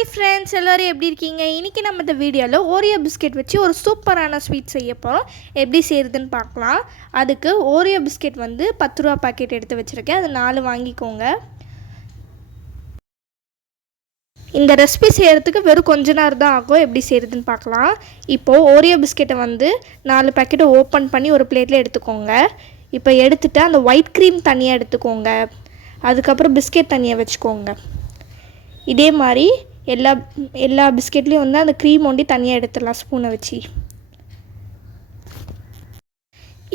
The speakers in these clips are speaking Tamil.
ஹாய் ஃப்ரெண்ட்ஸ், எல்லோரும் எப்படி இருக்கீங்க? இன்றைக்கி நம்ம இந்த வீடியோவில் ஓரியோ பிஸ்கெட் வச்சு ஒரு சூப்பரான ஸ்வீட் செய்ய போகிறோம். எப்படி செய்கிறதுன்னு பார்க்கலாம். அதுக்கு ஓரியோ பிஸ்கெட் வந்து 10 ரூபா பாக்கெட் எடுத்து வச்சுருக்கேன். அது 4 வாங்கிக்கோங்க. இந்த ரெசிபி செய்கிறதுக்கு வெறும் கொஞ்ச நேரம் தான் ஆகும். எப்படி செய்கிறதுன்னு பார்க்கலாம். இப்போது ஓரியோ பிஸ்கெட்டை வந்து 4 பாக்கெட்டை ஓப்பன் பண்ணி ஒரு பிளேட்டில் எடுத்துக்கோங்க. இப்போ எடுத்துகிட்டு அந்த ஒயிட் க்ரீம் தனியாக எடுத்துக்கோங்க. அதுக்கப்புறம் பிஸ்கெட் தனியாக வச்சுக்கோங்க. இதே மாதிரி எல்லா பிஸ்கெட்லேயும் வந்து அந்த க்ரீம் ஒண்டி தனியாக எடுத்துடலாம் ஸ்பூனை வச்சு.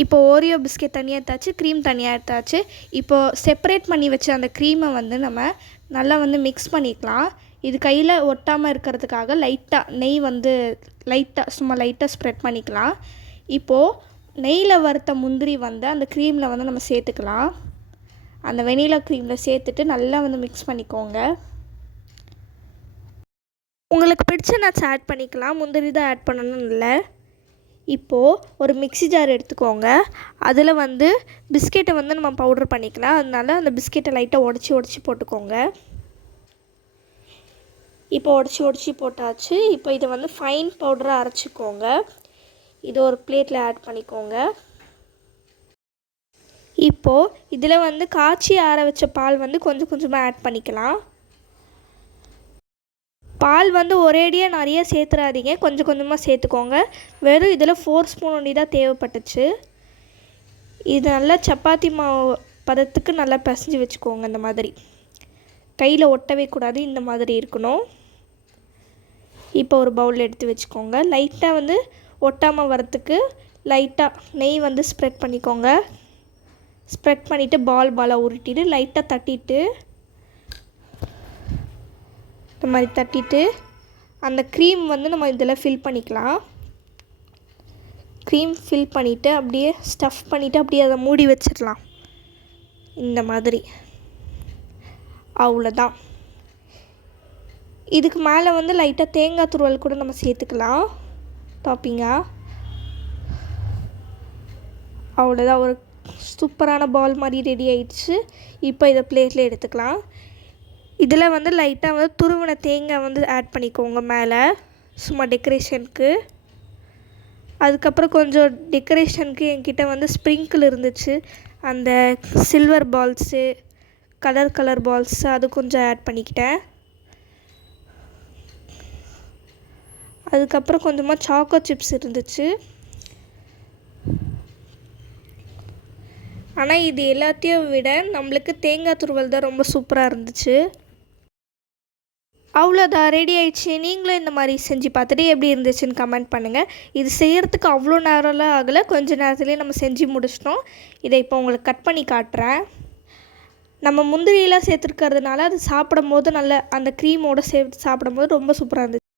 இப்போ ஓரியோ பிஸ்கெட் தனியாக எடுத்தாச்சு, க்ரீம் தனியாக எடுத்தாச்சு. இப்போது செப்பரேட் பண்ணி வச்ச அந்த க்ரீமை வந்து நம்ம நல்லா வந்து மிக்ஸ் பண்ணிக்கலாம். இது கையில் ஒட்டாமல் இருக்கிறதுக்காக லைட்டாக நெய் வந்து சும்மா லைட்டாக ஸ்ப்ரெட் பண்ணிக்கலாம். இப்போது நெய்யில் வறுத்த முந்திரி வந்து அந்த க்ரீமில் வந்து நம்ம சேர்த்துக்கலாம். அந்த வெனிலா க்ரீமில் சேர்த்துட்டு நல்லா வந்து மிக்ஸ் பண்ணிக்கோங்க. உங்களுக்கு பிடிச்ச நட்ஸ் ஆட் பண்ணிக்கலாம், முந்திரி தான் ஆட் பண்ணணும்னு இல்லை. இப்போது ஒரு மிக்ஸி ஜார் எடுத்துக்கோங்க. அதில் வந்து பிஸ்கெட்டை வந்து நம்ம பவுட்ரு பண்ணிக்கலாம். அதனால அந்த பிஸ்கெட்டை லைட்டாக உடச்சி போட்டுக்கோங்க. இப்போ உடச்சி போட்டாச்சு. இப்போ இதை வந்து ஃபைன் பவுடராக அரைச்சிக்கோங்க. இதை ஒரு பிளேட்டில் ஆட் பண்ணிக்கோங்க. இப்போது இதில் வந்து காய்ச்சி ஆற வச்ச பால் வந்து கொஞ்சம் கொஞ்சமாக ஆட் பண்ணிக்கலாம். பால் வந்து ஒரேடியாக நிறைய சேர்த்துறாதீங்க, கொஞ்சம் கொஞ்சமாக சேர்த்துக்கோங்க. வெறும் இதில் 4 ஸ்பூன் ஒண்டி தான் தேவைப்பட்டுச்சு. இது நல்லா சப்பாத்தி மாவு பதத்துக்கு நல்லா பிசைஞ்சு வச்சுக்கோங்க. இந்த மாதிரி கையில் ஒட்டவே கூடாது, இந்த மாதிரி இருக்கணும். இப்போ ஒரு பவுலில் எடுத்து வச்சுக்கோங்க. லைட்டாக வந்து ஒட்டாமல் வரத்துக்கு லைட்டாக நெய் வந்து ஸ்ப்ரெட் பண்ணிக்கோங்க. ஸ்ப்ரெட் பண்ணிவிட்டு பாலாக உருட்டிட்டு லைட்டாக தட்டிட்டு இந்த மாதிரி தட்டிட்டு அந்த க்ரீம் வந்து நம்ம இதில் ஃபில் பண்ணிக்கலாம். க்ரீம் ஃபில் பண்ணிவிட்டு அப்படியே ஸ்டஃப் பண்ணிவிட்டு அப்படியே அதை மூடி வச்சிடலாம். இந்த மாதிரி அவ்வளோதான். இதுக்கு மேலே வந்து லைட்டாக தேங்காய் துருவல் கூட நம்ம சேர்த்துக்கலாம் டாப்பிங்காக. அவ்வளோதான், ஒரு சூப்பரான பால் மாதிரி ரெடி ஆயிடுச்சு. இப்போ இதை பிளேட்டில் எடுத்துக்கலாம். இதில் வந்து லைட்டாக வந்து துருவின தேங்காய் வந்து ஆட் பண்ணிக்கோங்க மேலே, சும்மா டெக்கரேஷனுக்கு. அதுக்கப்புறம் கொஞ்சம் டெக்கரேஷனுக்கு என்கிட்ட வந்து ஸ்ப்ரிங்கிள் இருந்துச்சு. அந்த சில்வர் பால்ஸு, கலர் பால்ஸு அது கொஞ்சம் ஆட் பண்ணிக்கிட்டேன். அதுக்கப்புறம் கொஞ்சமாக சாக்கோ சிப்ஸ் இருந்துச்சு. ஆனால் இது எல்லாத்தையும் விட நம்மளுக்கு தேங்காய் துருவல் தான் ரொம்ப சூப்பராக இருந்துச்சு. அவ்வளோதான், ரெடி ஆயிடுச்சு. நீங்களும் இந்த மாதிரி செஞ்சு பார்த்துட்டு எப்படி இருந்துச்சுன்னு கமெண்ட் பண்ணுங்கள். இது செய்கிறதுக்கு அவ்வளோ நேரம்லாம் ஆகலை, கொஞ்சம் நேரத்துலேயே நம்ம செஞ்சு முடிச்சிட்டோம். இதை இப்போ உங்களுக்கு கட் பண்ணி காட்டுறேன். நம்ம முந்திரியெல்லாம் சேர்த்துருக்கிறதுனால அது சாப்பிடும் போது நல்ல அந்த க்ரீமோடு சேர்த்து சாப்பிடும் போது ரொம்ப சூப்பராக இருந்துச்சு.